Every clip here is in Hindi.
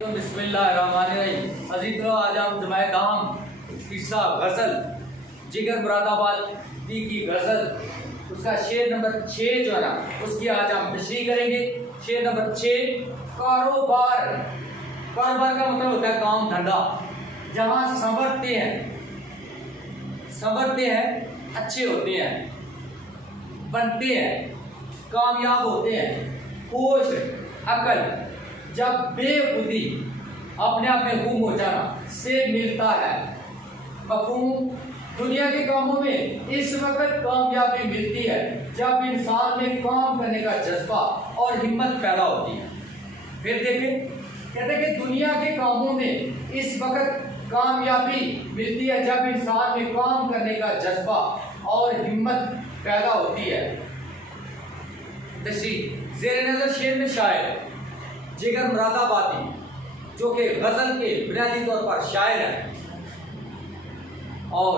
बिस्मिल्लाहिर्रहमानिर्रहीम। अजीज आज हम जमाए दाम किस्सा गज़ल जिगर मुरादाबाद की गज़ल उसका शेर नंबर 6 जो है ना उसकी आज हम तशरीह करेंगे। शेर नंबर 6, कारोबार। कारोबार का मतलब होता है काम धंधा, जहाँ संवरते हैं, अच्छे होते हैं, बनते हैं, कामयाब होते हैं। होश अकल जब बेखुदी अपने आप में गुम हो जाना से मिलता है। मफ़हूम, दुनिया के कामों में इस वक्त कामयाबी मिलती है जब इंसान में काम करने का जज्बा और हिम्मत पैदा होती है। फिर देखें, कहते हैं कि दुनिया के कामों में इस वक्त कामयाबी मिलती है जब इंसान में काम करने का जज्बा और हिम्मत पैदा होती है। तशरीह ज़ेर नज़र शेर में शायर जिगर मुरादाबादी जो कि गज़ल के बुनियादी तौर पर शायर हैं, और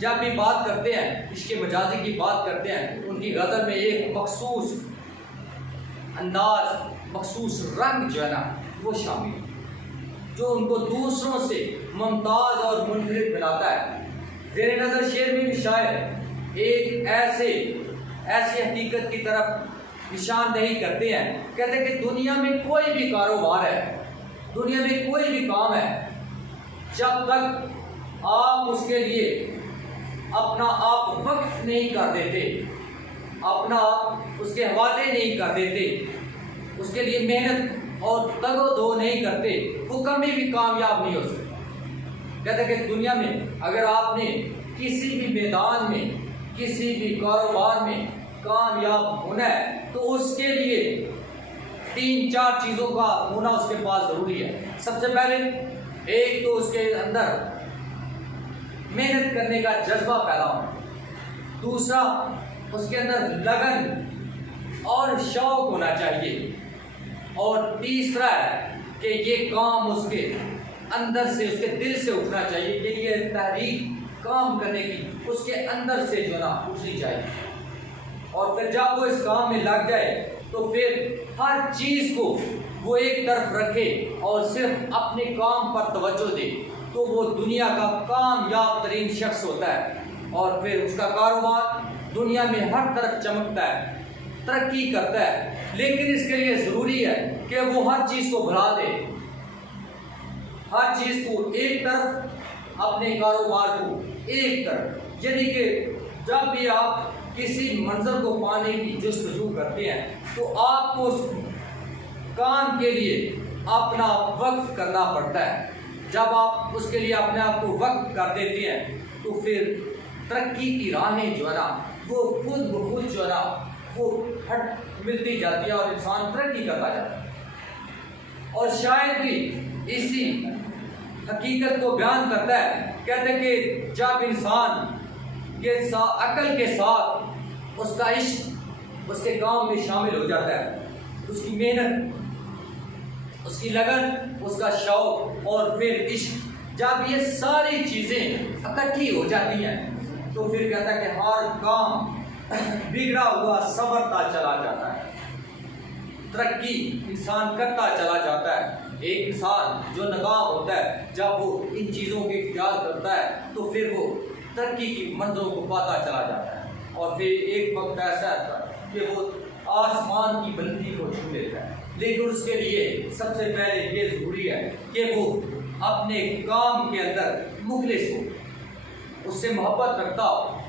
जब भी बात करते हैं इसके मजाजी की बात करते हैं, उनकी गज़ल में एक मखसूस अंदाज, मखसूस रंग जो है ना वो शामिल है जो उनको दूसरों से मुमताज़ और मुनफरिद बनाता है। ज़ेर नज़र शेर में भी शायर एक ऐसी हकीकत की तरफ निशानदेही करते हैं। कहते हैं कि दुनिया में कोई भी कारोबार है, दुनिया में कोई भी काम है, जब तक आप उसके लिए अपना आप वक्फ नहीं कर देते, अपना आप उसके हवाले नहीं कर देते, उसके लिए मेहनत और तगो-दो नहीं करते, वो कभी भी कामयाब नहीं हो सकता। कहते हैं कि दुनिया में अगर आपने किसी भी मैदान में, किसी भी कारोबार में कामयाब होना है तो उसके लिए 3-4 चीज़ों का होना उसके पास ज़रूरी है। सबसे पहले एक तो उसके अंदर मेहनत करने का जज्बा पैदा होना, दूसरा उसके अंदर लगन और शौक होना चाहिए, और तीसरा है कि ये काम उसके अंदर से, उसके दिल से उठना चाहिए कि ये तहरीक काम करने की उसके अंदर से जो ना उठनी चाहिए। और फिर जब वो इस काम में लग जाए तो फिर हर चीज़ को वो एक तरफ रखे और सिर्फ अपने काम पर तवज्जो दे, तो वो दुनिया का कामयाब तरीन शख्स होता है। और फिर उसका कारोबार दुनिया में हर तरफ चमकता है, तरक्की करता है। लेकिन इसके लिए ज़रूरी है कि वो हर चीज़ को भुला दे, हर चीज़ को एक तरफ, अपने कारोबार को एक तरफ। यानी कि जब भी आप किसी मंजिल को पाने की जुस्तजू करते हैं तो आपको उस काम के लिए अपना वक्त करना पड़ता है। जब आप उसके लिए अपने आप को वक्त कर देते हैं तो फिर तरक्की की राहें जो है ना वो खुद ब खुद जो है ना वो हट मिलती जाती है और इंसान तरक्की करता जाता है। और शायद भी इसी हकीकत को बयान करता है। कहते हैं कि जब इंसान के अकल के साथ उसका इश्क उसके काम में शामिल हो जाता है, उसकी मेहनत, उसकी लगन, उसका शौक और फिर इश्क, जब ये सारी चीज़ें इकट्ठी हो जाती हैं तो फिर कहता है कि हर काम बिगड़ा हुआ संवरता चला जाता है, तरक्की इंसान करता चला जाता है। एक इंसान जो नाकाम होता है जब वो इन चीज़ों के ख्याल करता है तो फिर वो तरक्की की मंजिलों को पाता चला जाता है, और फिर एक वक्त ऐसा आता है कि वो आसमान की बुलंदी को छू लेता है। लेकिन उसके लिए सबसे पहले ये ज़रूरी है कि वो अपने काम के अंदर मुखलिस हो, उससे मोहब्बत रखता हो,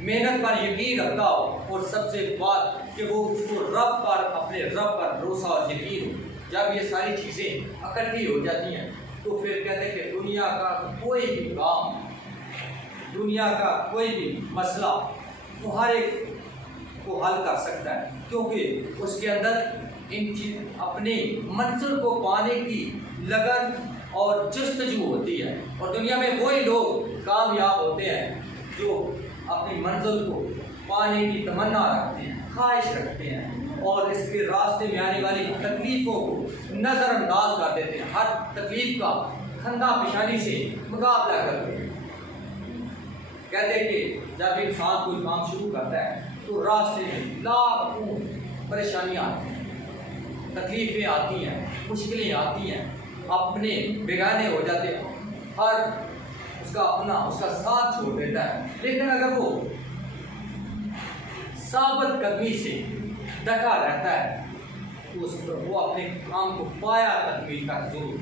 मेहनत पर यकीन रखता हो, और सबसे बात कि वो उसको रब पर, अपने रब पर भरोसा और यकीन हो। जब ये सारी चीज़ें इकट्ठी हो जाती हैं तो फिर कहते हैं कि दुनिया का कोई भी काम, दुनिया का कोई भी मसला वो हर एक को हल कर सकता है, क्योंकि उसके अंदर इन चीज अपनी मंजिल को पाने की लगन और जस्तजू होती है। और दुनिया में वही लोग कामयाब होते हैं जो अपनी मंजिल को पाने की तमन्ना रखते हैं, ख्वाहिश रखते हैं, और इसके रास्ते में आने वाली तकलीफ़ों को नज़रअंदाज कर देते हैं, हर तकलीफ़ का खंदा पेशानी से मुकाबला करते हैं। कहते हैं कि जब इंसान कोई काम शुरू करता है तो रास्ते में लाखों परेशानियाँ आती हैं, तकलीफ़ें आती हैं, मुश्किलें आती हैं, अपने बेगाने हो जाते हैं, हर उसका साथ छोड़ देता है। लेकिन अगर वो साबित कदमी से डटा रहता है तो वो अपने काम को पाया तकमील का जरूर,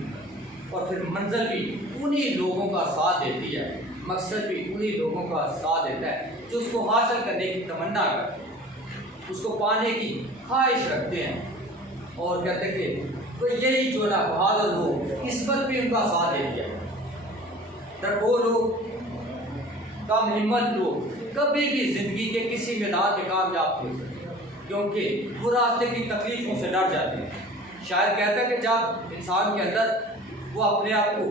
और फिर मंजिल भी उन्हीं लोगों का साथ देती है, मकसद भी उन्हीं लोगों का साथ देता है जो उसको हासिल करने की तमन्ना करते हैं, उसको पाने की ख्वाहिश रखते हैं। और कहते हैं कि तो यही जो ना बहादुर लोग किस्मत भी उनका साथ देती है। वो लोग, कम हिम्मत लोग कभी भी जिंदगी के किसी मैदान में कामयाब नहीं हो सकते, क्योंकि वो रास्ते की तकलीफों से डर जाते हैं। शायद कहता है कि जब इंसान के अंदर वो अपने आप को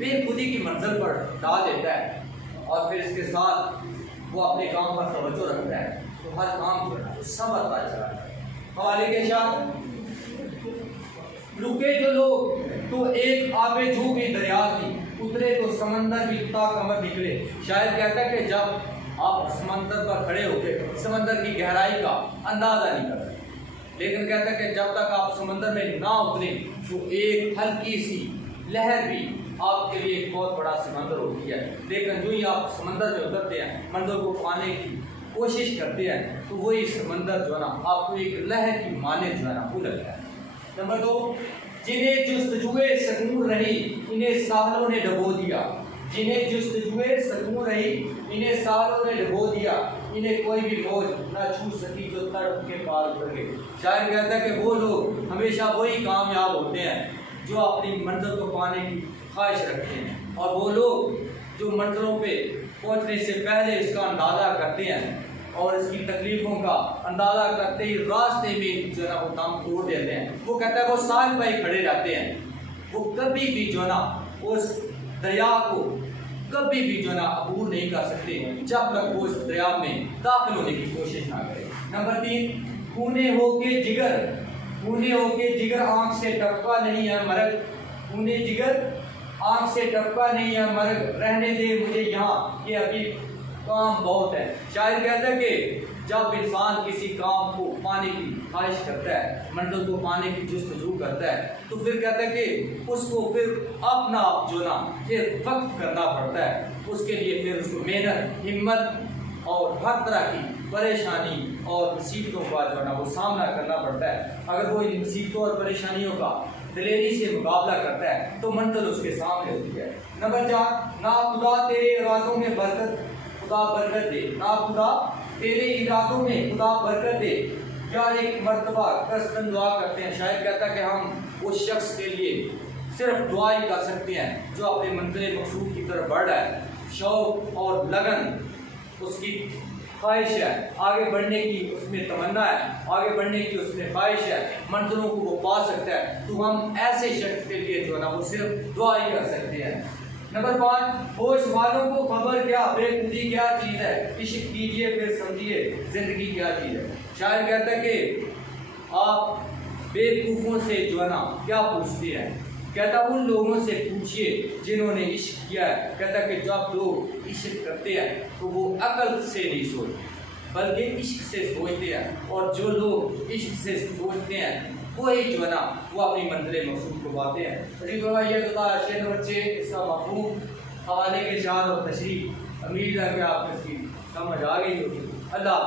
बेखुदी की मंजिल पर डाल देता है और फिर इसके साथ वो अपने काम पर तवज्जो रखता है, तो हर काम जो है समझता चला जाता है। हवाले के साथ रुके जो लोग तो एक आबे जो भी दरिया की, उतरे तो समंदर भी ताकमर निकले। शायद कहता है कि जब आप समंदर पर खड़े होकर समंदर की गहराई का अंदाजा नहीं कर सकते, लेकिन कहता है कि जब तक आप समंदर में ना उतरे तो एक हल्की सी लहर भी आपके लिए एक बहुत बड़ा समंदर होती है। लेकिन जो ही आप समंदर में उतरते हैं, मंजिल को पाने की कोशिश करते हैं, तो वही समंदर जो है ना आपको एक लहर की माने जो है ना वो लगता है। नंबर 2, जिन्हें जुस्तजुए सकून रही इन्हें सालों ने डबो दिया। जिन्हें जुस्तजुए सकून रही इन्हें सालों ने डबो दिया, इन्हें कोई भी मौज न छू सकी जो तड़प के पार उतर गए। शायर कहता है कि वो लोग हमेशा वही कामयाब होते हैं जो अपनी मंजिल को पाने की ख्वाहिश रखते हैं, और वो लोग जो मंजिलों पे पहुंचने से पहले इसका अंदाज़ा करते हैं और इसकी तकलीफ़ों का अंदाज़ा करते ही रास्ते में जो है ना वो दम तोड़ देते हैं। वो कहता है वो साल भाई खड़े रहते हैं, वो कभी भी जो है ना उस दरिया को कभी भी जो है ना अबूर नहीं कर सकते जब तक वो उस दरिया में दाखिल होने की कोशिश ना करें। नंबर 3, खूने होके जिगर आँख से टपका नहीं है मरग। खूने जिगर आँख से टपका नहीं है मरग, रहने दे मुझे यहाँ कि अभी काम बहुत है। शायर कहता है कि जब इंसान किसी काम को पाने की ख्वाहिश करता है, मंजिल को पाने की जुस्तजू करता है, तो फिर कहता है कि उसको फिर अपना आप जो ना फिर वक्फ करना पड़ता है। उसके लिए फिर उसको मेहनत, हिम्मत और हर तरह की परेशानी और मुसीबतों का जो ना वो सामना करना पड़ता है। अगर वो इन मुसीबतों और परेशानियों का दिलेरी से मुकाबला करता है तो मंजिल उसके सामने होती है। नंबर 4, ना खुदा तेरे इरादों में खुदा बरकत दे। ना खुदा तेरे इरादों में खुदा बरकत दे। यार एक मर्तबा कसरत दुआ करते हैं। शायद कहता है कि हम उस शख्स के लिए सिर्फ दुआ ही कर सकते हैं जो अपने मंजिल मकसूद की तरफ बढ़ रहा है, शौक और लगन उसकी ख्वाहिश है, आगे बढ़ने की उसमें तमन्ना है, आगे बढ़ने की उसमें ख्वाहिश है, मंजिलों को वो पा सकता है, तो हम ऐसे शख्स के लिए जो है ना वो सिर्फ दुआ ही कर सकते हैं। नंबर 5, होश वालों को खबर क्या बेखुदी क्या चीज़ है, इश्क कीजिए फिर समझिए जिंदगी क्या चीज़ है। शायर कहता है कि आप बेवकूफ़ों से जो है ना क्या पूछते हैं, कहता उन लोगों से पूछिए जिन्होंने इश्क किया है। कहता कि जब लोग इश्क करते हैं तो वो अकल से नहीं सोचते बल्कि इश्क से सोचते हैं, और जो लोग इश्क से सोचते हैं वही जो है ना वो अपनी मंजिल मकसूद को पाते हैं। अजी तो ये तो शेर नंबर 6 इसका मफहूम, हवाले के शार और तशरीह। उम्मीद है कि आपको इसकी समझ आ गई होगी। अल्लाह